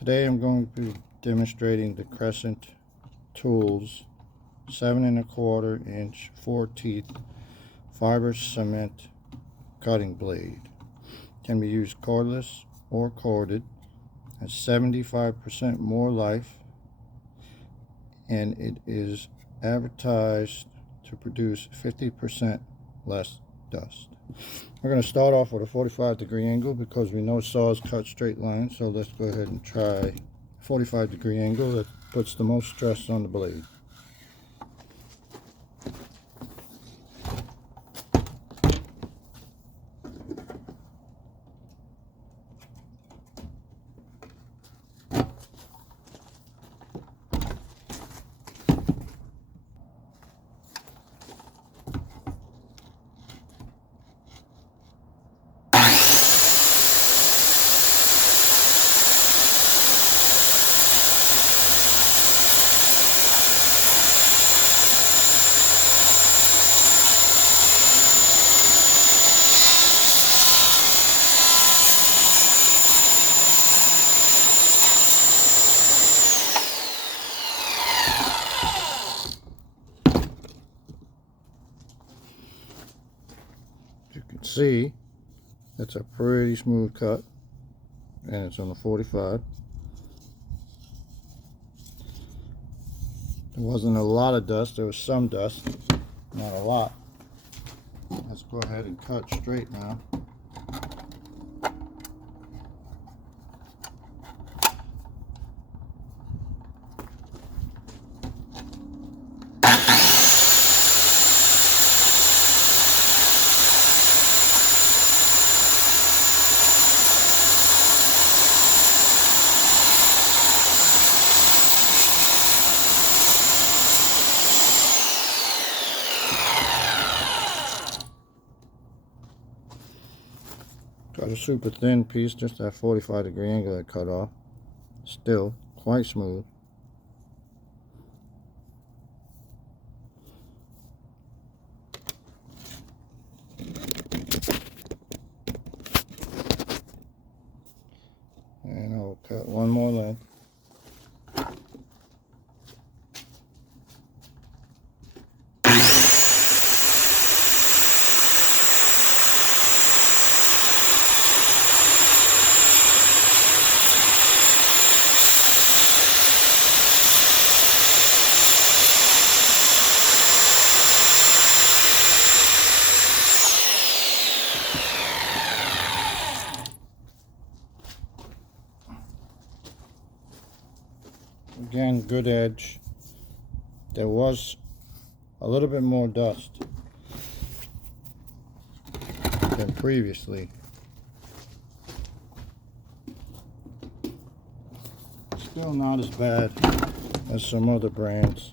Today I'm going to be demonstrating the Cresent Tools 7 1/4 inch 4 teeth fiber cement cutting blade. Can be used cordless or corded. Has 75% more life, and it is advertised to produce 50% less dust. We're going to start off with a 45-degree angle because we know saws cut straight lines, so let's go ahead and try 45-degree angle. That puts the most stress on the blade. You can see that's a pretty smooth cut, and it's on a 45. There wasn't a lot of dust. There was some dust, not a lot. Let's go ahead and cut straight now. Got a super thin piece, just that 45-degree angle that cut off. Still quite smooth. And I'll cut one more length. Again, good edge. There was a little bit more dust than previously. Still not as bad as some other brands.